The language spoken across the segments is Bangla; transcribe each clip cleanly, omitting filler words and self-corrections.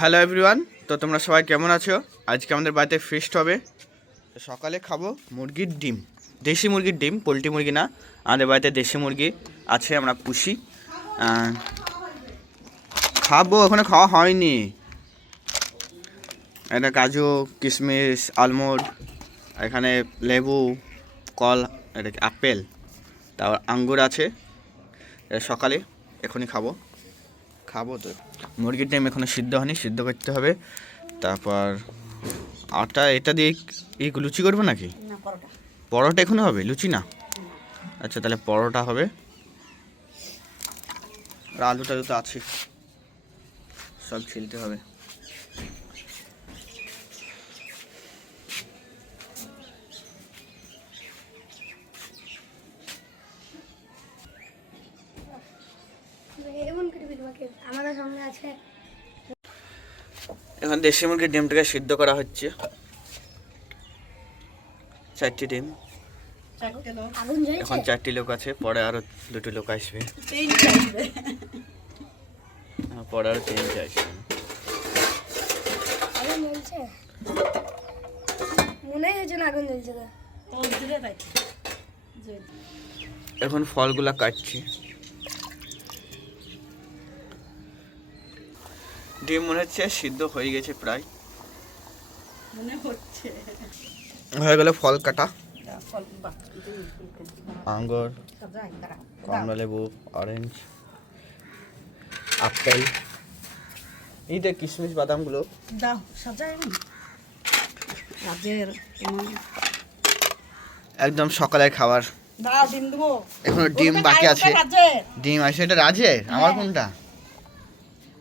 হ্যালো এভরিওয়ান, তো তোমরা সবাই কেমন আছো? আজকে আমাদের বাড়িতে ফিস্ট হবে। সকালে খাবো মুরগির ডিম, দেশি মুরগির ডিম, পোলট্রি মুরগি না। আমাদের বাড়িতে দেশি মুরগি আছে, আমরা পুষি। খাবো, ওখানে খাওয়া হয়নি। এটা কাজু, কিশমিশ, আলমন্ড, এখানে লেবু, কল, এটা আপেল, তারপর আঙ্গুর আছে। সকালে এখনই খাবো তো। মুরগির ডিম এখনো সিদ্ধ হয়নি, সিদ্ধ করতে হবে। তারপর আটা এটা দিয়ে লুচি করবো নাকি? পরোটা এখনো হবে, লুচি না? আচ্ছা, তাহলে পরোটা হবে। আর আলুটা তো আছে, সব ছিলতে হবে। এখন দেশি মুরগির ডিমটাকে সিদ্ধ করা হচ্ছে। 4টি ডিম, এখন 4টি লোক আছে, পরে আরো 2টি লোক আসবে, পরে আরো 3টে আসবে। এখন ফলগুলা কাটছি। ডিম মনে হচ্ছে সিদ্ধ হয়ে গেছে, প্রায় হয়ে গেল। ফল কাটা, আঙ্গুর, কমলা লেবু, অরেঞ্জ, আপেল, এইটা কিশমিশ, বাদামগুলো দাও সাজাই রাজের একদম সকালের খাবার। দাও ডিম দেবো, এখনো ডিম বাকি আছে। ডিম আছে, এটা রাজের, আমার কোনটা?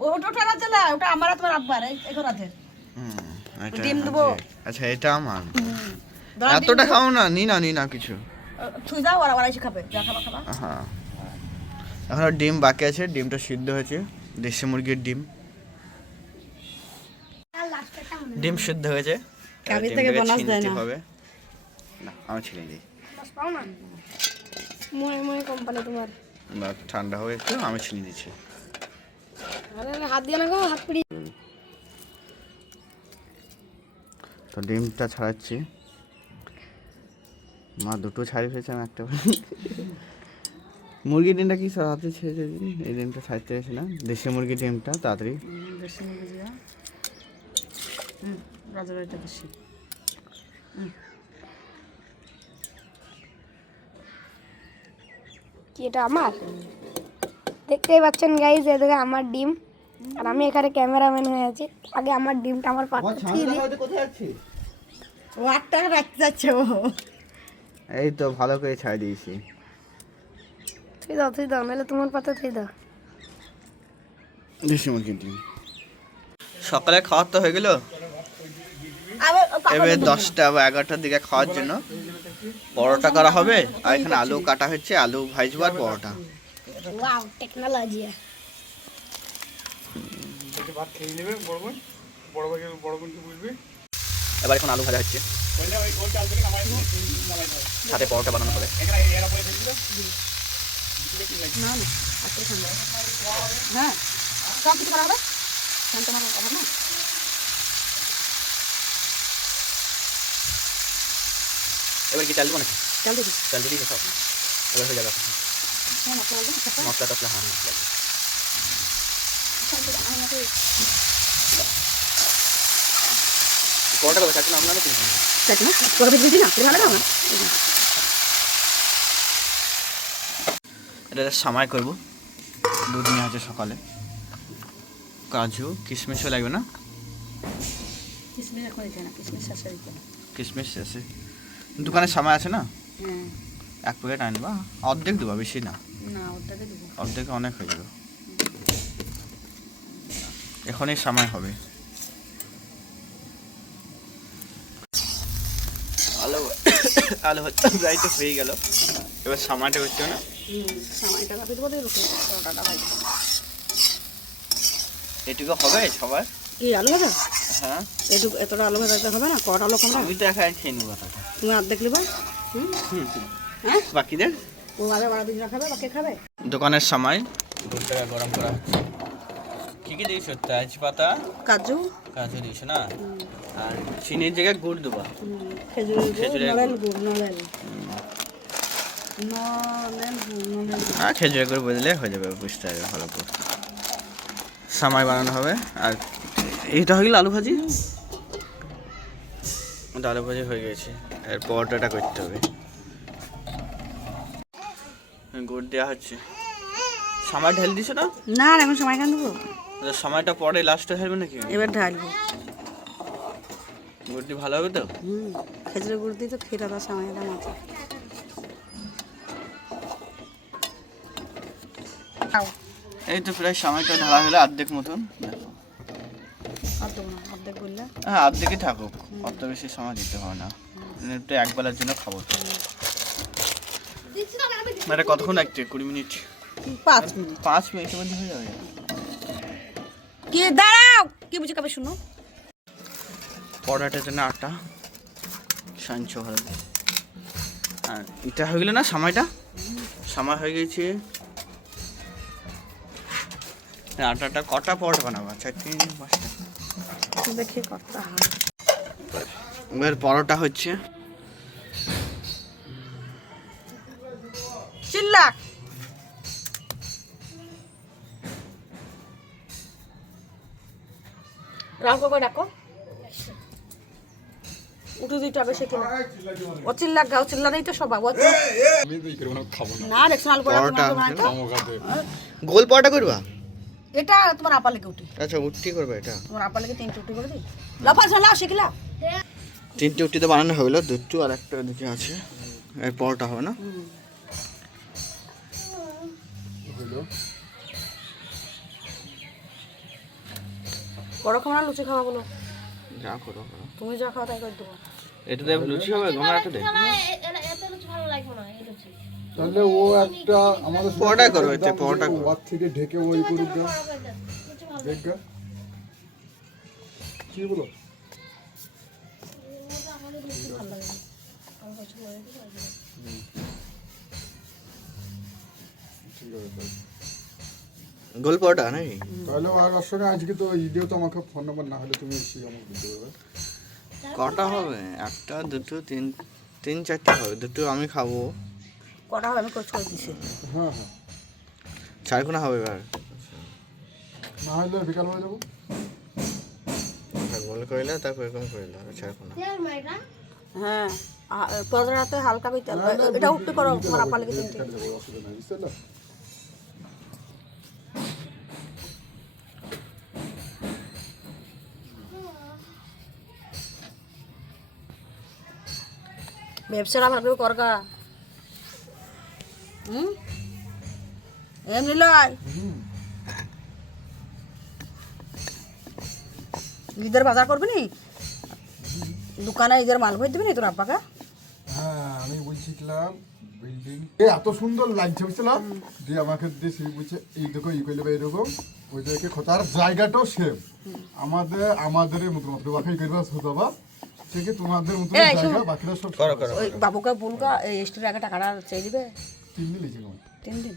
ওটা রাজের না, ওটা আমার আর তোমার আব্বার, এই রাজের। ডিম দেবো। আচ্ছা, এটা আমার। এতটা খাও না, নি না কিছু। তুই দাও, ওরা এসে খাবে, যা খাবা খাবা। হ্যাঁ, এখনো ডিম বাকি আছে। ডিমটা সিদ্ধ হয়েছে, দেশি মুরগির ডিম। ডিম সিদ্ধ হয়েছে, কাবি থেকে বোনাস দেয় না হবে না, আমি ছিনে দিই। পাও না মই কোম্পানি তোমার না, ঠান্ডা হয়ে একটু আমি ছিনে দিচ্ছি। আরে হাত দিয়ে না গো, হাত পুড়ি। তো ডিমটা ছাড়াচ্ছি। মা দুটো ছাড়ি ফেলেছে, আমি একটা মুরগির ডিমটা কি হাতে ছেড়ে দিন। এই ডিমটা ছাড়তে গেছে না, দেশি মুরগির ডিমটা তাড়াতাড়ি। দেশি মুরগি রাজের এটা দেশি। কি এটা আমার? দেখতেই পাচ্ছেন গাইস, এদিকে আমার ডিম, আর আমি এখানে ক্যামেরাম্যান হয়ে আছি। আগে আমার ডিমটা আমার পাতে দিয়ে দিই। কোথায় যাচ্ছিস? ও 8 টাকা রাখতে যাচ্ছে ও। এই তো ভালো করে ছাড় দিয়েছি। তুই দাও, নাহলে তোমার পাতে তুই দাও। দেশি মুরগির ডিম সকালে খাওয়ার তো হয়ে গেল। এবার 10টা বা 11টার দিকে খাওয়ার জন্য পরোটা করা হবে। আর এখানে আলু কাটা হচ্ছে, আলু ভাজবো আর পরোটা। Wow, technology. এবার এখন আলু ভাজা হচ্ছে, সাথে পরোটা বানানো হবে। হ্যাঁ, সব কিছু করা হবে। তোমার অভাব না। এবার কি চাল দেবো নাকি? চাল দিবি, চাল দিবি সব, এবার হয়ে যাবে। মশলা টসলা, হ্যাঁ মশলা। পরোটা করবে, চাটনি আমরা নাকি? চাটনি তোর ভিতরে না, তুই ভালো দাও না। এটা সামাই করবো। দুধ নিয়ে আছে সকালে, কাজু কিশমিশও লাগবে না? কিশমিশ এখন দিতে না, কিশমিশ শেষে দিতে না। কিশমিশ আছে দোকানে, সামাই আছে না? হ্যাঁ, 1 প্যাকেট আনবা, অর্ধেক দেবা, বেশি না। না ওটাকে দেবো। অর্ধেক অনেক হয়ে যাবে। এখনই সময় হবে। আলু আলু হচ্ছে প্রায় তো হয়ে গেল। এবার সামাটা হচ্ছে না, সময়টা কাটে দেবো, দেবো পরোটাটা ভাজবো। এটুকু হবে সবার? কি আলু ভাজা? হ্যাঁ, এটুকু এতটা আলু ভাজা হবে না, কটা আলু কমরা? আমি তো একাই খেয়ে নেবো। তুমি অর্ধেক নেবে, হ্যাঁ, বাকিদের ও বাড়া দিন খাবে, বাকি খাবে। দোকানের সময় দুধটাকে গরম করা হচ্ছে। কি কি কি দিয়েছো? তেজপাতা, কাজু, কাজু দিয়েছো না? আর চিনির জায়গায় গুড় দেবা। খেজুরের গুড়, খেজুরের নলেন গুড়। গুড়, নলেন গুড়। হ্যাঁ, খেজুরের গুড় বুঝলে হয়ে যাবে, বুঝতে হবে ভালো করে। সামাই বানানো হবে। আর এইটা হয়ে গেল আলু ভাজি। আলু ভাজি হয়ে গেছে, এর পরোটাটা করতে হবে। গুড় দেওয়া হচ্ছে। সামাই ঢেল দিছো না? না না, এখন সময় কেন দেবো? সময়টা পরে লাস্টে ঢালবে নাকি? এবার ঢালবো। গুড়টি ভালো হবে তো? খেজুরের গুড় দিয়ে তো খেটা তার সময়টা মাথা। এই তো প্রায় সময়টা ঢালা হলো অর্ধেক মতন। আর দেবো না, অর্ধেক বললে। হ্যাঁ, অর্ধেকই থাকুক, অত বেশি সময় দিতে হবে না। একটু একবেলার জন্য খাবো তো। এটা কতক্ষণ রাখতে? 20 মিনিট? 5 মিনিট। 5 মিনিটের মধ্যে হয়ে যাবে। কি দাঁড়াও, কি বুঝে কবে শুনো? পরোটার জন্য আটা সানছো ভালো। আর এটা হয়ে গেল না সময়টা? সময় হয়ে গেছে। আটাটা কটা পরোটা বানাবো? 4-5টা। দেখি কত হয়। এবার পরোটা হচ্ছে। চিল্লা রাম কো ডাকো, উঠে দিতে হবে সে কিনা। ও চিল্লা গাও, চিল্লা নেই তো সবাই ও তো। না দেখছ আলু পরোটা তোমাকে বানাই তো। গোল পরোটা করবা? এটা তোমার আপা লেগে উঠি। আচ্ছা, উঠটি করবে এটা? তোমার আপা লেগে 3 টুকটি করে দিই। লাফা ঝালাও শিখলা। 3টে উঠটি তো বানানো হলো, দুটো আর একটা এদিকে আছে। এর পরোটা হবে না? বড় খাওয়া না লুচি খাওয়া বলো? যা করো করো। তুমি যা খাও তাই করে দেবো। এটা দেব লুচি হবে, ঘোড়া একটা দে। তাহলে ও একটা আমাদের পরোটা করো, এতে পরোটা করো। ওর থেকে ঢেকে ওই করুক গা। দেখ গা। কি বলো? ঠিক আছে তাহলে। গোল পরোটা নাকি? তাহলে আর আসলে আজকে তো ঈদেও তো আমাকে ফোন নাম্বার না হলে তুমি এসে আমাকে দিতে পারবে। কটা হবে? একটা, দুটো, তিন 4টা হবে। দুটো আমি খাবো। কটা হবে আমি কোচ করে দিছি। হ্যাঁ হ্যাঁ, 4 হবে এবার। না হলে বিকালবেলা যাবো। গোল কইলা, তারপর এরকম কইলা 4 হ্যাঁ, পদর হাতে হালকা বিতে এটা উঠতে করো তোমার আপা লেগে 3টে। বিকালে যাবো, অসুবিধা নেই, বুঝতে পারলে? ব্যবসাটা ভালো করে করগা। এমনি লয় ঈদের বাজার করবি নি? দোকানে ঈদের মাল ভরে দিবি নি তোর আব্বাকে? হ্যাঁ, আমি বলছিলাম বিল্ডিং এত সুন্দর লাগছে বুঝছিলাম, দিয়ে আমাকে দিয়ে সেই বলছে এই দেখো এই করলে এরকম ওই জায়গায় খোঁজার জায়গাটাও সেম আমাদের মতো মতো বাকি করবা হতবা ঠিক তোমাদের মতো এই জায়গা বাকিরা সব করো করো। ওই বাবুকে বলগা এই স্টোরে আগে টাকাটা চাই দিবে 3 দিন লিখে গেল 3 দিন।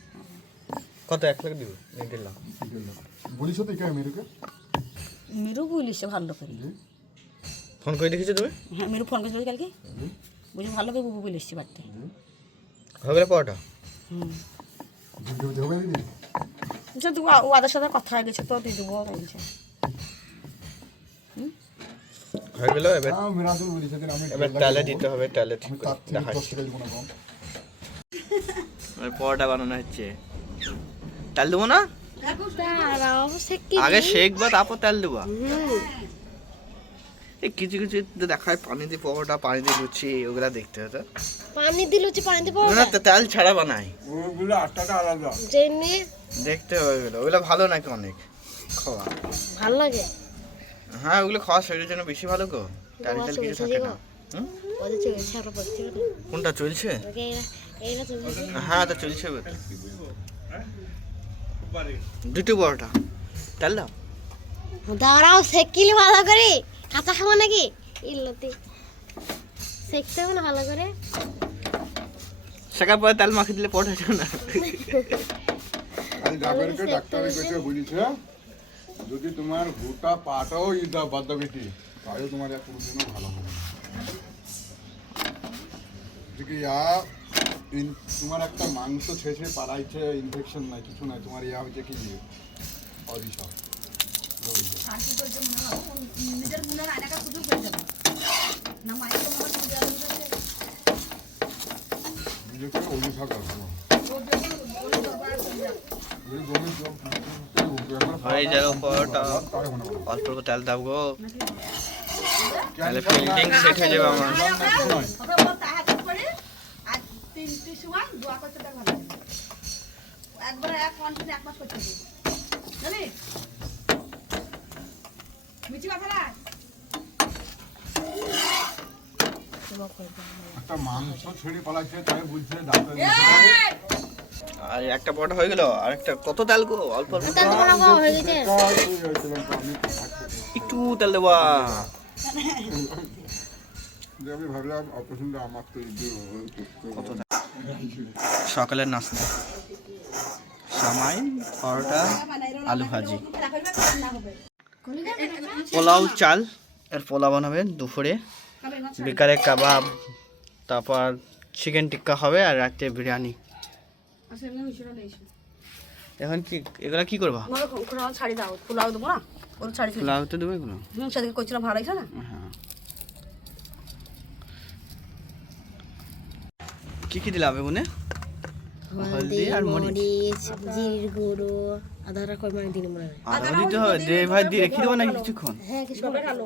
কত? 1 লাখ দিব? দিলাম। বলিস তো কে মেরুকে মিরু বলিছে ভালো করে। ফোন করে দেখেছো তুমি? হ্যাঁ, মিরু ফোন করেছিল কালকে, বুঝি ভালো করে বুবু বলিছে বাড়িতে। হয়ে গেলে পরোটা? দিতে হবে দিদি যদি ওদের সাথে কথা হয়ে গেছে তো দিয়ে দেবো বলছে। হয়ে গেল। এবার হ্যাঁ মিরাজুল বলিছে দিন আমি এবার তালে দিতে হবে, তালে ঠিক আমি করে তার থেকে দেখাচ্ছি। 10 টাকা দিব না কম পরোটা বানানো হচ্ছে। তেল দেবো না? আগে শেখবা, তারপর তেল দেবো। এই কিছু কিছু তো দেখায় পানি দিয়ে পরোটা, পানি দিয়ে লুচি, ওগুলা দেখতে হতো। পানি দিল হচ্ছে পানি দিব না, তেল ছাড়া বানাই, ওগুলো 8 টাকা আলাদা জেনে দেখতে হবে ওগুলো। ওগুলো ভালো নাকি অনেক খাওয়া? ভাল লাগে হ্যাঁ, ওগুলো খাওয়া শরীরের জন্য বেশি ভালো গো। তেল তেল কিছু থাকে না। হুম? ওদের চলে ছাড়া পড়ছে কোনটা চলছে? এইটা চলছে হ্যাঁ, তো চলছে এবার। দুটো পরোটা তেল দাও। দাঁড়াও সেকিলে ভালো করে, কাঁচা খাবো নাকি? ইল্লতি সেকতে হবে না ভালো করে। শেখার পরে তেল মাখিয়ে দিলে পরোটা যাবে না। আমি ডাক্তারকে কইছে বলিছে যদি তোমার গোটা পাটাও ইদা বাদ বেটি তাহলে তোমার এক কোনোদিনও ভালো হবে না। দেখি তোমার একটা মাংস ছেঁচে পাড়াইছে, ইনফেকশন নাই, কিছু নাই, তোমার ইয়া হচ্ছে কি অভিশাপ। আর কি করছে মনে হয় নিজের মনের আয়নাটা শুধু করে দেবে না, মায়ের তো মনে হয় নিজেকে অভিশাপ আসবো হয়ে যাবে পরোটা, অল্প অল্প তেল দাও গো, তাহলে ফিল্ডিং সেট হয়ে যাবে আমার। আর 3টির সময় দোয়া করতে দেখ ভালো একবার এক কন্টিনিউ 1 মাস করতে হবে জানি মিচি কথা না একটা মাংস ছেড়ে পালাচ্ছে, তাই বলছে ডাক্তার আর একটা পরোটা হয়ে গেল, আর একটা কত তেল গো, অল্প অল্প তেল তো বানাবো হয়ে গেছে। একটু তেল দেবা। আমি ভাবলাম অপারেশনটা আমার তো কত সকালের নাস্তা সামাই, পরোটা, আলু ভাজি, পোলাও চাল, এর পোলাও বানাবে দুপুরে, বিকালে কাবাব, তারপর চিকেন টিক্কা হবে, আর রাতে বিরিয়ানি। এখন কি এগুলা কি করবা? ছাড়ি দাও পোলাও দেবো না, ওর ছাড়ি পোলাও তো দেবে এগুলো। সেদিকে করছিলাম ভালো লাগছে না। হ্যাঁ, কি কি দিলা বেগুনে? হলদি আর মরিচ, জির গুঁড়ো, আদাটা কই মানে দিন মনে হয়। আদা দিতে হবে, দিয়ে ভাই দিয়ে রেখে দেবো নাকি কিছুক্ষণ? হ্যাঁ কিছু ভালো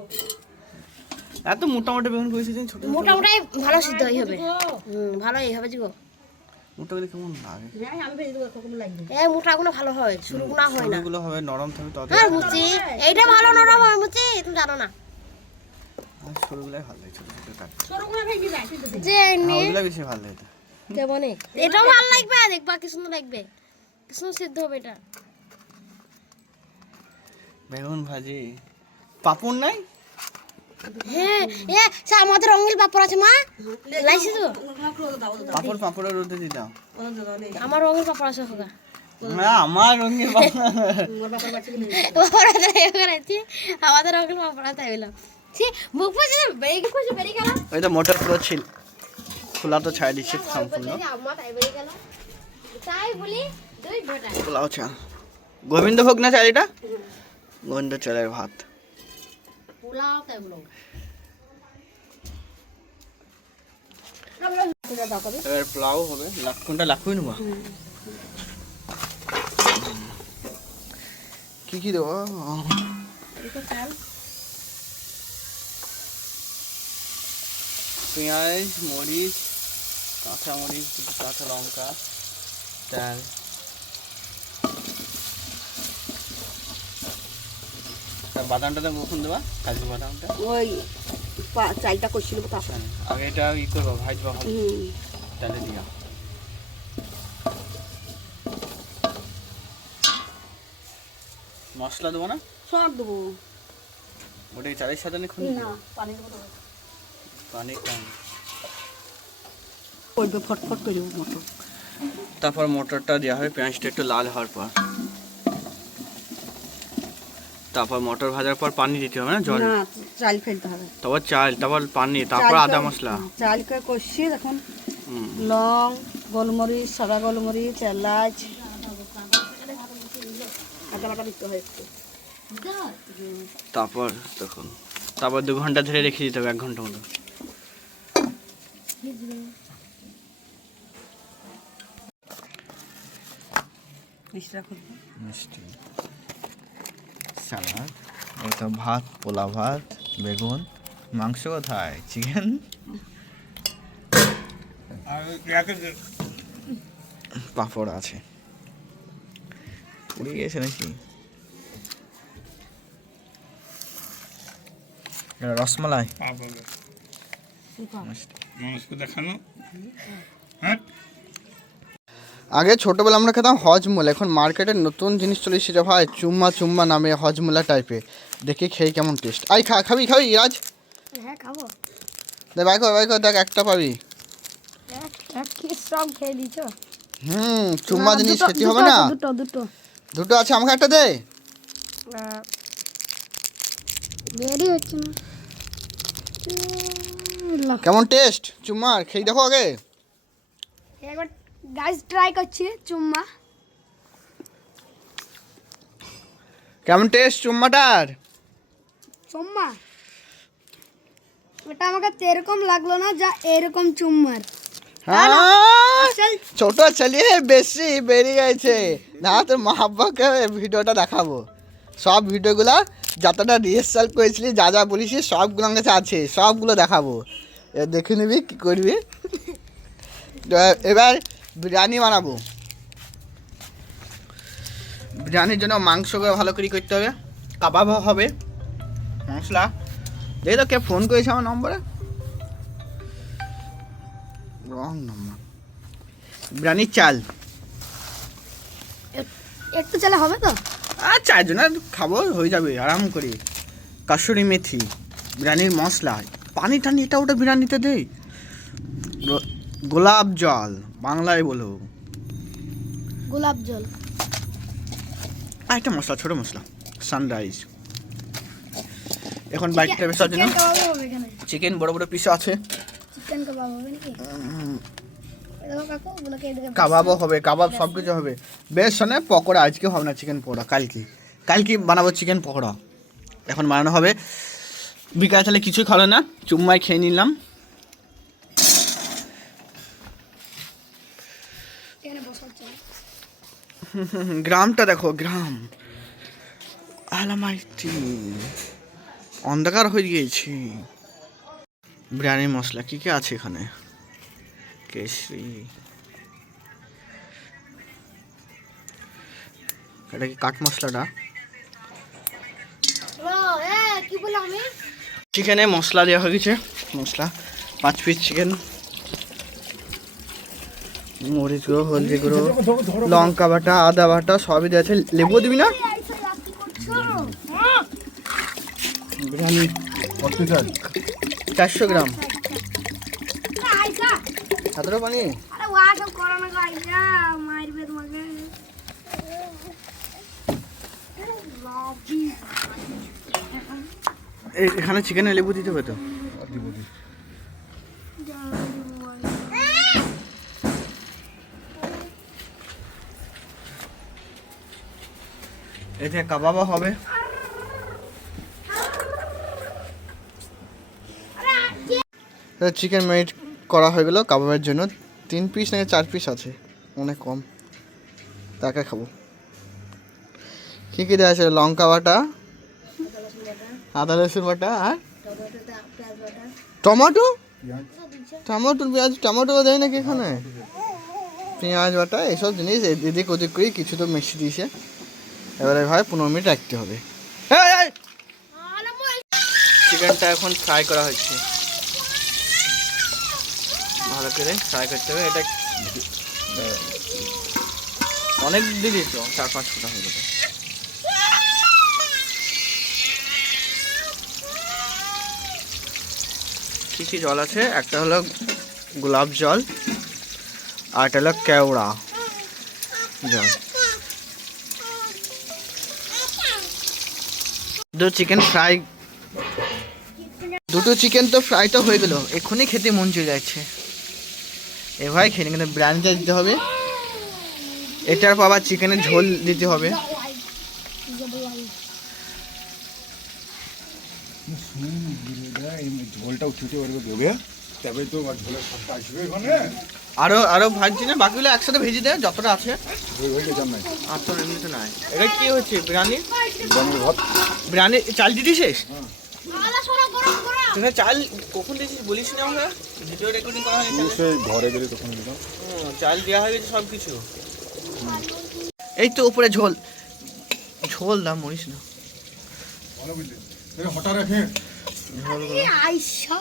এত মোটামুটি বেগুন করেছে যে ছোট মোটামুটি ভালো সিদ্ধ হবে। ভালোই হবে জিগো। মোটামুটি কেমন লাগে? আমি ভেজে দেবো কখন লাগবে এই মোটাগুলো ভালো হয়, শুরুগুলো হয় না। এগুলো হবে নরম থাকবে, তত হ্যাঁ মুচি এইটা ভালো নরম হয় মুচি, তুমি জানো না আর সরুগুলাই ভালো লাগে, ছোট ছোট কাট। সরগুনা ভেঙে যায় কিন্তু যে এমনি ওগুলা বেশি ভালো লাগে। কেমন এটাও ভালো লাগবে, দেখবা কি সুন্দর লাগবে, কি সুন্দর সিদ্ধ হবে এটা। বেগুন ভাজি, পাপড় নাই? হ্যাঁ এ সে আমাদের রঙিন পাপড় আছে মা, লাইছি তো পাপড় পাপড়ের রোদে দিতাম। আমার রঙিন পাপড় আছে হোগা না আমার রঙের পাপড় আমাদের রঙিন পাপড় আছে বললাম ছি মুখ পুজে বেরিয়ে গেল। ওই তো মোটর পুরো ছিল, খোলা তো ছাড় দিচ্ছে সম্পূর্ণ। আম্মা তাই বেরিয়ে গেল, তাই বলি দুই ভোটা পোলাও চাল, গোবিন্দভোগ না চাল এটা, গোবিন্দ চালের ভাত। পোলাও তাই বলো এবার পোলাও হবে, কোনটা লাখুই নেবো? কি কি দেবো? পেঁয়াজ, মরিচ, কাঁচা মরিচ, কাঁচা লঙ্কা, তেল, বাদামটা তো কখন দেবা? কাজু বাদামটা ওই চালটা করছিল তারপর আগে এটা ই করবো, ভাজবা হবে তেলে দিয়া। মশলা দেবো না? সব দেবো ওটা কি চালের সাথে খুন? না পানি দেবো পানি কম। করবে ফটফট করে মটর, তারপর মটরটা দেওয়া হবে, পেঁয়াজটা একটু লাল হওয়ার পর। তারপর মটর ভাজার পর পানি দিতে হবে না, জল? না চাল ফেলতে হবে, তারপর চাল, তারপর পানি, তারপর আদা মশলা। চালকে কষিয়ে দেখুন হুম। লং, গোলমরিচ, সাদা গোলমরিচ, এলাচ, আদা বাটা দিতে হয় একটু। তারপর দেখুন, তারপর 2 ঘন্টা ধরে রেখে দিতে হবে, 1 ঘন্টা মতো। মিষ্টি, সালাদ, এটা ভাত, পোলা ভাত, বেগুন, মাংস কোথায়? চিকেন, পাঁপড় আছে। পুড়ে গেছে নাকি? এটা রসমালাই। আগে ছোটবেলা আমরা খেতাম হজমোলা, এখন মার্কেটে নতুন জিনিস চলে এসেছে ভাই, চুম্মা চুম্মা নামে হজমোলা টাইপের। দেখে খেয়ে কেমন টেস্ট। আই খাবি আজ? হ্যাঁ খাবো। দেখ বাইক দেখ, একটা পাবি। সব খেয়ে দিছ? চুম্মা জিনিস খেতে হবে না? দুটো দুটো আছে, আমাকে একটা দে। দেরি হচ্ছে না কেমন টেস্ট চুম্মার খেয়ে দেখো আগে। একবার গাইস ট্রাই করছি চুম্মা। কেমন টেস্ট চুম্মাটার? চুম্মা ওটা আমাকে এরকম লাগলো না যা এরকম চুম্মার। হ্যাঁ আসল ছোট চালিয়ে বেশি বেরিয়ে গেছে না, তোর মা আব্বাকে ভিডিওটা দেখাবো। সব ভিডিওগুলো যতটা রিহার্সাল করেছিলি যা যা বলিস সবগুলো আমার কাছে আছে, সবগুলো দেখাবো। দেখে নিবি কী করবি। তো এবার বিরিয়ানি বানাবো। বিরিয়ানির জন্য মাংসকে ভালো করে করতে হবে, কাবাবও হবে, মশলা দেখি তো কে ফোন করেছে আমার নম্বরে, রং নম্বর। বিরিয়ানির চাল একটু চালে হবে তো? আর চারজন খাবো, হয়ে যাবে আরাম করে। কাসুরি মেথি, বিরিয়ানির মশলা, পানি টানি এটা ওটা বিরিয়ানিতে দেই। গোলাপ জল, বাংলায় বলো গোলাপ জল। আর একটা মশলা, ছোটো মশলা, সানরাইজ। এখন বাইকটা বেসার জন্য চিকেন কাবাব হবে এখানে। চিকেন বড় বড় পিস আছে, চিকেন কাবাব হবে নাকি? দেখো কাকু ওগুলোকে এদিকে কাবাবও হবে, কাবাব সব কিছু হবে। বেশ শোনে পকোড়া আজকে হবে না, চিকেন পকোড়া কালকে বানাবো চিকেন পকোড়া। এখন বানানো হবে। বিকাল তাহলে কিছুই খালো না, চুম্মাই খেয়ে নিলাম। এখানে বসাচ্ছি। গ্রামটা দেখো, গ্রাম আলামাইটি অন্ধকার হয়ে গিয়েছি। বিরিয়ানির মশলা কী কী আছে এখানে? কেশরি, এটা কি কাঠ মশলাটা? কি বললাম আমি? চিকেনে মশলা দেওয়া হয়ে গেছে, মশলা 5 পিস চিকেন, মরিচ গুঁড়ো, হলদি গুঁড়ো, লঙ্কা বাটা, আদা বাটা সবই দেওয়া আছে। লেবু দিবি না? বিরিয়ানি কত চাই? 400 গ্রাম। এতটা পানি? আরে ওয়া সব করো না গাইসা, মারবে তোমাকে। এখানে চিকেনে লেবু দিতে হবে তো? এতে কাবাবও হবে। চিকেন ম্যারিনেট করা হয়ে গেল কাবাবের জন্য। 3 পিস নাকি 4 পিস আছে, অনেক কম, তাকে খাবো। কী কী দেওয়া আছে? লঙ্কা বাটা, আদা রসুন বাটা, আর টমেটো, পেঁয়াজ, টমেটো দেয় নাকি এখানে? পেঁয়াজ বাটা, এসব জিনিস এদিক ওদিক করে কিছু তো মিশিয়ে দিয়েছে। এবারে ভাই 15 মিনিট রাখতে হবে। চিকেনটা এখন ফ্রাই করা হচ্ছে, ভালো করে ফ্রাই করতে হবে। এটা অনেক দিদি তো 4-5 ফোঁটা হয়ে যাবে। কী কী জল আছে? একটা হলো গোলাপ জল, আর একটা হলো কেওড়া জল। দুটো চিকেন তো ফ্রাই তো হয়ে গেল, এক্ষুনি খেতে মন চলে যাচ্ছে। এ ভাই খেয়ে কিন্তু বিরিয়ানিটা দিতে হবে, এটার পর আবার চিকেনের ঝোল দিতে হবে। ঝোলটা উঠে দেবে, তবে তো ঝোলের স্বাদটা আসবে এখানে। আরো ভাজছি না, বাকিগুলো একসাথে ভেজে দেয় যতটা আছে। নাই আর তোর এমনিতে নাই। এটা কি হচ্ছে? বিরিয়ানি ভাত। বিরিয়ানি চাল দিয়ে দিছিস? তুই চাল কখন দিয়েছিস বলিস না আমরা? ভিডিও রেকর্ডিং করা হয়েছে, সেই ঘরে গেলে তখন দিলাম। চাল দেওয়া হয়ে গেছে সব কিছু। এই তো উপরে ঝোল, ঝোল দাম মরিস না, ভালো বুঝলি হঠাৎ রাখে ঝোলগুলো আইসা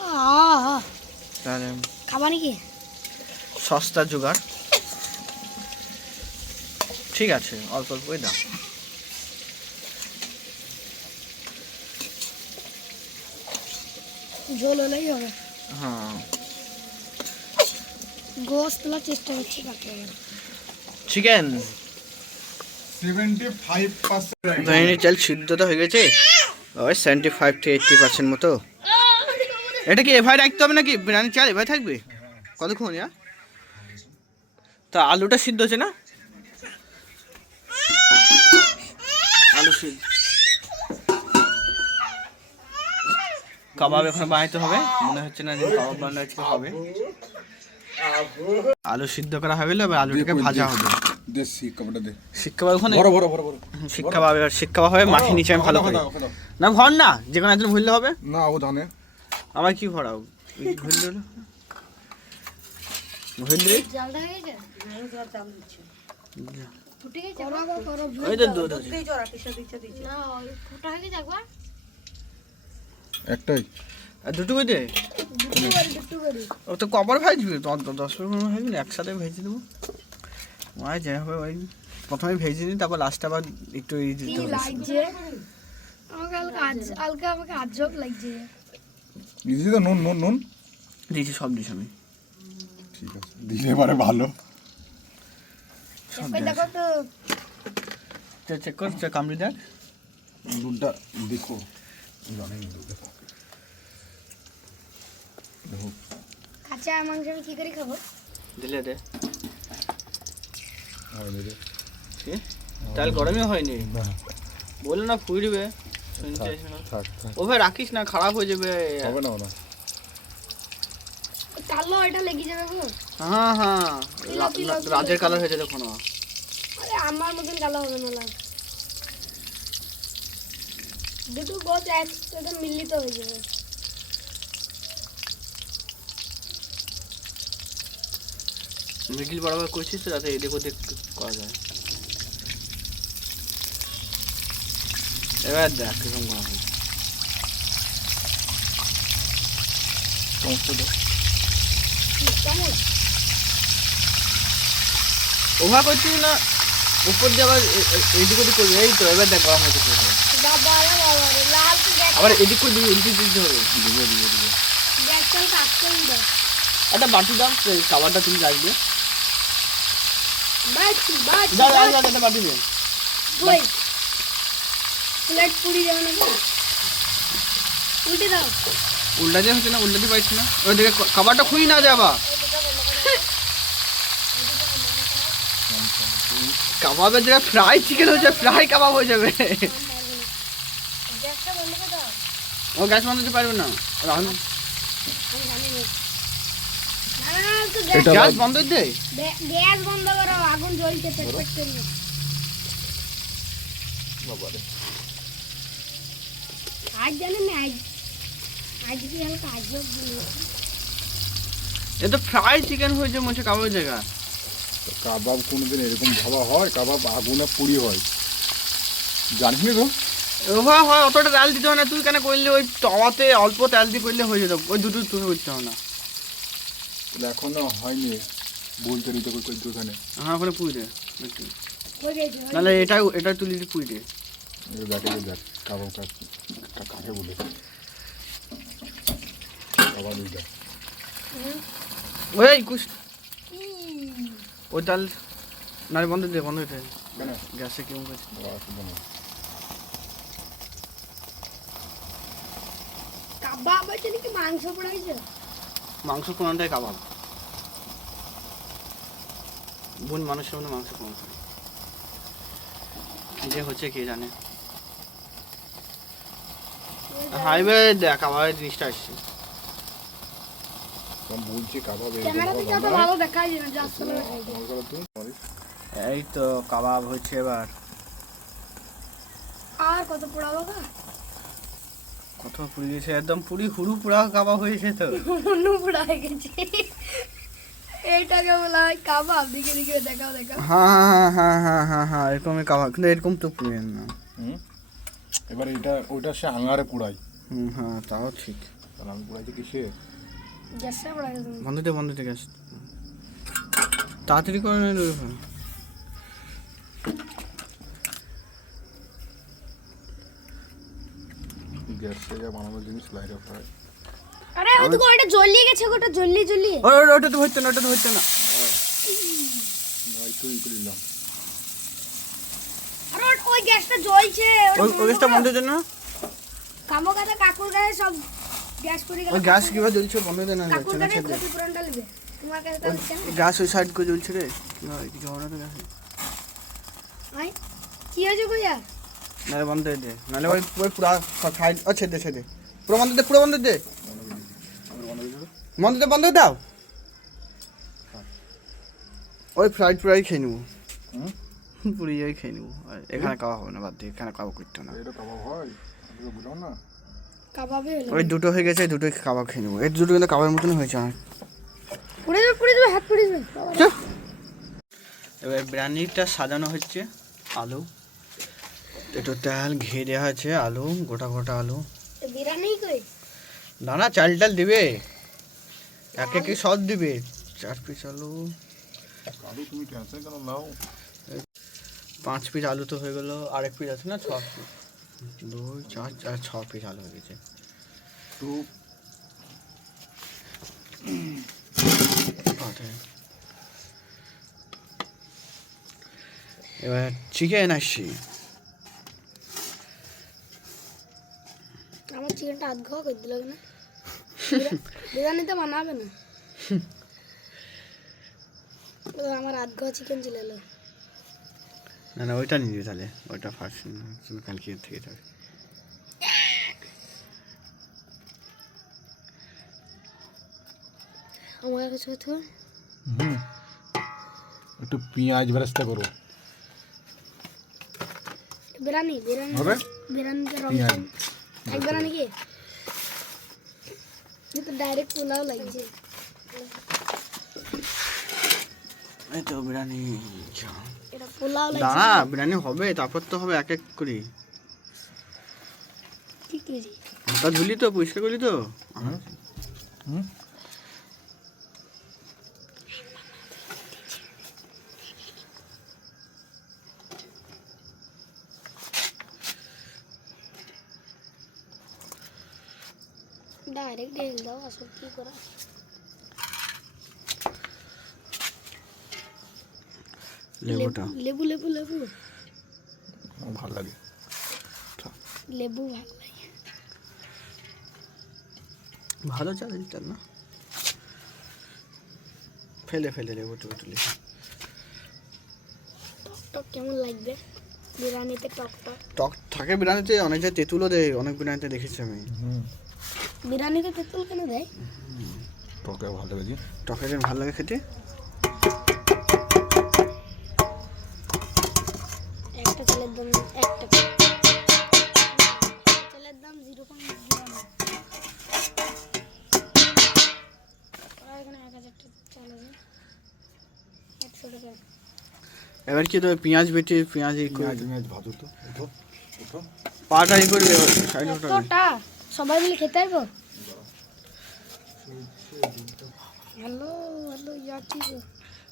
তাহলে খাবা নাকি? সস্তা জোগাড়। ঠিক আছে, অল্প অল্পই দাম। ঝোল হলেই হবে। হ্যাঁ, গোস তোলার চেষ্টা করছি কাকে। চিকেন 75% বিরিয়ানি চাল সিদ্ধটা হয়ে গেছে ওই 75 থেকে 80% মতো। এটা কি এভাবে রাখতে হবে নাকি বিরিয়ানি চাল এভাবে থাকবে কতক্ষণ? তা আলুটা সিদ্ধ হচ্ছে না? আলু সিদ্ধ। কাবাব এখন বানাইতে হবে, মনে হচ্ছে না যে কাবাব বানানো আজকে হবে। আলু সিদ্ধ করা হবে, এবার আলুটাকে ভাজা হবে। দে শিক কাপড়টা দে। শিক কাবাব ওখানে বড় বড় বড় বড় শিক কাবাব, এবার শিক কাবাব হবে মাটির নিচে আমি ভালো করে। না ভর না, যে কোনো একজন ভরলে হবে। না ও জানে আমার কি ভরাও ভরলে হলো ভরলে জলটা হয়ে গেছে ফুটে গেছে ওই তো দুধ আছে। না ওই ফুটা হয়ে গেছে একবার একটাই আর দুটো করে দে। ও তো কবার ভাজবি, 10 মিনিট ভাজবি না, একসাথে ভেজে দেবো। ওই যাই হবে, ওই প্রথমে ভেজে নিই, তারপর লাস্টে আবার একটু এই দিতে হবে। আমাকে আজব লাগছে। দিদি তো নুন নুন নুন দিয়েছি, সব দিয়েছি আমি। ঠিক আছে দিলে এবারে ভালো। দেখো তো চেক কর, কামড়ি দেখ। নুনটা দেখো, জানি না দেখো দেখো। কাঁচা মাংস আমি কি করে খাবো? দিলে দে। দে কি তাহলে গরমই হয়নি, বললো না ফুটবে। থাক থাক ও ভাই রাখিস না, খারাপ হয়ে যাবে। হবে না না কালো এটা লেগে যাবে গো। হ্যাঁ হ্যাঁ, রাজের কালার হয়ে যাবে কোনো। আরে আমার মতন কালো হবে না লাল। দুটো গোছ একসাথে মিলিত হয়ে যাবে। মিডিল বরাবর করছিস তো, যাতে এদিক ওদিক করা যায়। এবার দেখ কিরকম করা হয়। সমস্ত দেখ কেমন? ওভা করছিস না, উপর দিয়ে আবার এদিক ওদিক করবি। এই তো এবার দেখ গরম হচ্ছে। বাবা রে বাবা রে, লাল তো দেখ। আবার এদিক করে দিবি, এদিক দিতে হবে। দিবো দিবো দিবো। দেখ চল কাটতেই দাও। একটা বাটি দাও, খাবারটা তুমি রাখবে। বাটি বাটি দাও দাও দাও, একটা বাটি দে। ওই প্লেট পুরি যাবে নাকি? উল্টে দাও। উল্টা দিয়ে হচ্ছে না, উল্টা দিয়ে পাইছি না। ওই দিকে খাবারটা খুঁই না যাবা। কাবাবের জায়গায় ফ্রাই চিকেন হচ্ছে, ফ্রাই কাবাব হয়ে যাবে। গ্যাসটা বন্ধ করে দাও। ও গ্যাস বন্ধ দিতে পারবে না। আমি জানি না। না তো গ্যাস বন্ধ দে। গ্যাস বন্ধ করো, আগুন জ্বলছে পেটপেট করে। বাবারে আজ জানেন না, আজ কি হালকা আজব দিন। এ তো ফ্রাই চিকেন হয়েছে মনে কাবাবের জায়গা। কাবাব কোনোদিন এরকম ভাবা হয়? কাবাব আগুনে পুরি হয়, জানিস নি তো? ওভাবে হয়, অতটা তেল দিতে হয় না। তুই কেন করলে ওই তাওয়াতে অল্প তেল দিয়ে করলে হয়ে যেত। ওই দুটো তুমি করতে হবে না। তাহলে এখনো হয়নি, বলতে দিতে করতে ওখানে। হ্যাঁ ওখানে পুই দে একটু। হয়ে গেছে। নাহলে এটা তুলি পুই দে। দেখে দেখ কাবাব কাকে বলে কাবাব দেখ। ওই কুছ ওই তাল না বন্ধ দে, বন্ধ দে। কেন গ্যাসে কেমন করছে? কাবাব আছে নাকি মাংস পড়াইছে? মাংস কোনটাই কাবাব। বোন মানুষের মধ্যে মাংস কোন কি যে হচ্ছে কে জানে। হাইওয়ে দেখ কাবাবের জিনিসটা আসছে। বলছি কাবাব ক্যামেরাতে যত ভালো দেখা যায় না, যা আসলে এই তো কাবাব হচ্ছে এবার। আর কত পোড়াবো গা? কত পুরি গেছে, একদম পুরি হুড়ু পুরা কাবাব হয়েছে তো। নুনু পোড়া হয়ে গেছে। এইটাকে বলা হয় কাবাব। দিকে দিকে দেখাও দেখাও। হ্যাঁ হ্যাঁ হ্যাঁ হ্যাঁ হ্যাঁ হ্যাঁ, এরকমই কাবাব, কিন্তু এরকম তো পুড়েন না। এবার এটা ওইটা সে আঙারে পুড়াই। হ্যাঁ তাও ঠিক। তাহলে আমি পুড়াইছি কিসে? গ্যাসটা পোড়া গেছে। বন্ধ দে গ্যাস, তাড়াতাড়ি করে নিল। গ্যাসে যা বানানোর জিনিস লাইট অফ হয়। আরে ওই তো ওটা জ্বলিয়ে গেছে, ওটা জ্বলিয়ে। ওটা তো হচ্ছে না, ওটা তো হচ্ছে না। ভাই তুই করে দিলাম। গ্যাসটা জ্বলছে ওই গ্যাসটা বন্ধের জন্য কামো কাটা কাকুর গায়ে সব গ্যাস পড়ে গেল ওই গ্যাস কিভাবে জ্বলছে বন্ধ দেন না কাকুর যাচ্ছে না গায়ে ছেড়ে ক্ষতি পুরানটা লিবে তোমার কাছে তো হচ্ছে না গ্যাস ওই সাইড করে জ্বলছে রে কি ঝগড়া তো গ্যাস আই কি হয়েছে কইয়া নালে বন্ধ করে দে নালে ওই পুরা সাইড ও ছেড়ে দে পুরো বন্ধ দে পুরো বন্ধ দে বন্ধ দাও ওই ফ্রাই খেয়ে নেবো পুরি ওই খেয়ে নেবো আর এখানে খাওয়া হবে না বাদ দিয়ে এখানে খাওয়া করতে না এটা কাবাব হয় আমি বুঝলাম না কাবাবে হলো ওই দুটো হয়ে গেছে দুটোই কাবাব খেয়ে নেবো এই দুটো কিন্তু কাবাবের মতন হয়েছে আমার পুড়ে যাবে হাত পুড়ে যাবে এবার বিরিয়ানিটা সাজানো হচ্ছে আলু একটু তেল ঘি দেওয়া আছে আলু গোটা আলু বিরিয়ানি কই না চাল টাল দিবে এক এক সব দিবে 4 পিস আলু আলু তুমি ক্যান্সেল কেন নাও 5 পিস আলু তো হয়ে গেল আরেক পিস আছে না 6 পিস 2 4 4 6 পিস আলু হয়ে গেছে তো এবার চিকেন আসছি আমার চিকেনটা আধ ঘা করে দিল না বিরিয়ানিতে বানাবে না আমার আধ ঘা চিকেন ছিল না ওইটা নিয়ে তাহলে ওইটা ফার্স্ট কালকে থেকে যাবে আমার কাছে তো একটু পেঁয়াজ বেরেস্তা করো বিরিয়ানি হবে বিরিয়ানিতে রং পেঁয়াজ এক বিরিয়ানি কি তো ডাইরেক্ট পোলাও লাগছে এই তো বিরিয়ানি এটা পোলাও না লাগছে বিরিয়ানি হবে তারপর তো হবে এক এক করে কি করি হাতটা ধুলি তো পরিষ্কার করলি তো ডাইরেক্ট ঢেল দাও আসল কি করা লেবুটা লেবু লেবু লেবু ভালো লাগে লেবু ভালো লাগে ভালো চাল না ফেলে লেবুটা তুলি টক কেমন লাগবে বিরিয়ানিতে টক টক টক থাকে বিরিয়ানিতে অনেক জায়গায় তেঁতুলও দেয় অনেক বিরিয়ানিতে দেখেছি আমি বিরিয়ানিতে তেঁতুল কেন দেয় টকে ভালো লাগে টকে যেন ভালো লাগে খেতে একটা চালের দাম একটা চালের দাম 0.01 এখানে 1000 টাকা চাল আছে 100 টাকা এবার কি তো পেঁয়াজ বেটে পেঁয়াজ পেঁয়াজ ভাজো তো উঠো পাটা ই করবে সাইড কতটা সবাই মিলে খেতে পারবো হ্যালো হ্যালো ইয়াকি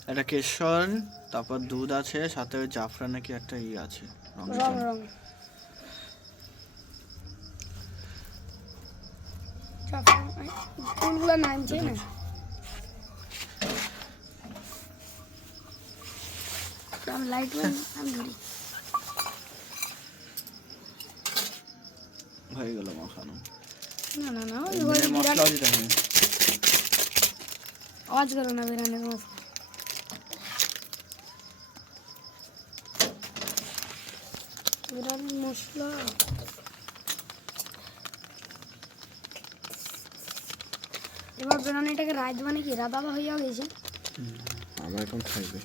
একটা কেশর তারপর দুধ আছে সাথে ওই জাফরান নাকি একটা ই আছে রং ফুলগুলো নামছে না আমি লাইট আমি ধরি হয়ে গেল মাখানো না না না মশলা দিতে হবে আওয়াজ করো না বিরিয়ানির মশলা বিরিয়ানির মশলা এবার বিরিয়ানিটাকে রাত দেবো নাকি রাদাবা হয়ে গেছে আবার এখন খাইবে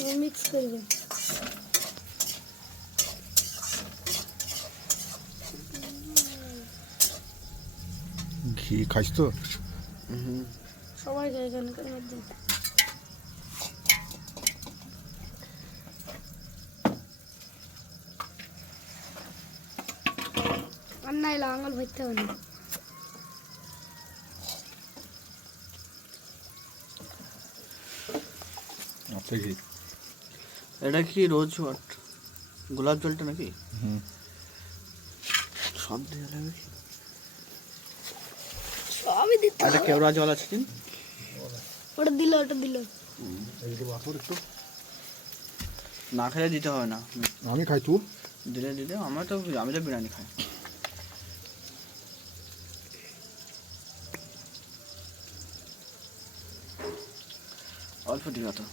এবার মিক্স করবে ঘি খাইছ তো সবাই খাই এখানকার মধ্যে আর না এলো আঙুল ভরতে হবে না আপনি ঘি এটা কি রোজ গোলাপ জলটা নাকি সব দেওয়া লাগবে সবই দিতে একটা কেওড়া জল আছে কি ওটা দিল এই তো বাতর একটু না খেলে দিতে হবে না, আমি খাই তুই দিলে দিলে। আমি তো বিরিয়ানি খাই। অল্প দিও তো।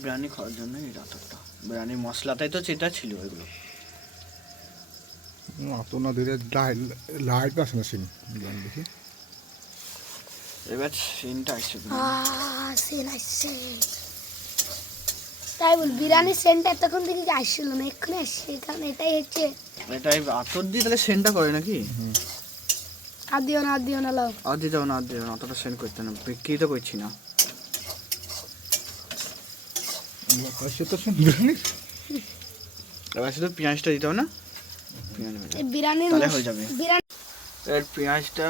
বিরিয়ানি খাওয়ার জন্য এই রাতটা বিরিয়ানি মশলাটাই তো যেটা ছিল এগুলো। অত না ধীরে লাইট পাস না সিন দেখি। এবার সিনটা আসছে। সেন আসছে, তাই বল বিরিয়ানির সেন্ট এতক্ষণ থেকে আসছিল না, এক্ষুনি আসছে, কারণ এটাই হচ্ছে। এটাই আতর দিয়ে তাহলে সেন্টটা করে নাকি? আর দিও না লাও, আর দিতে হবে না, আর দিতে হবে না, অতটা সেন্ট করতে না, বিক্রি তো করছি না। এবার শুধু পেঁয়াজটা দিতে হবে না, পেঁয়াজ ভাজা বিরিয়ানির তাহলে হয়ে যাবে। বিরিয়ানি এর পেঁয়াজটা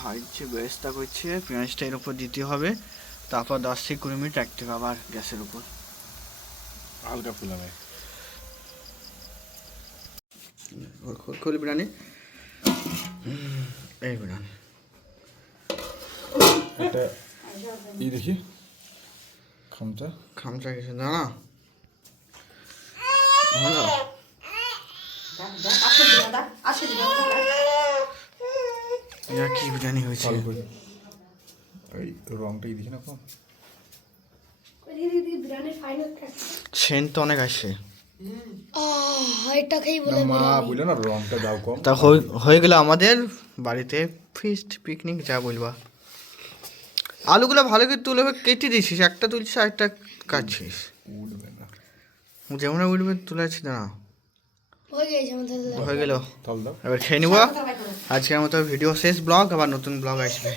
ভাজছে, বেরেস্তা করছে, পেঁয়াজটা এর উপর দিতে হবে, তারপর 10 থেকে 20 মিনিট রাখতে হবে আবার গ্যাসের উপর হালকা ফুলাবে। খুলি বিরিয়ানি, এই বিরিয়ানি এটা এই দেখি খামচা খামচা কিছু না না ভালো। এটা কি বিরিয়ানি হয়েছে? এই রংটা এই দেখি না কম বিরিয়ানির ফাইনাল কাজ। সেন্ট তো অনেক আসছে। এটা খেয়ে বলে মা বুঝলে না রংটা দাও কম। তা হয়ে গেল আমাদের বাড়িতে ফিস্ট পিকনিক, যা বলবা। আলুগুলো ভালো করে তুলে কেটে দিয়েছিস, একটা তুলছিস আর একটা কাটছিস, উঠবে না যেমন উঠবে তুলেছি না। হয়ে গেছে আমাদের। হয়ে গেল, তাল দাও। এবার খেয়ে নিবো। আজকের মতো ভিডিও শেষ, ব্লগ আবার নতুন ব্লগ আসবে।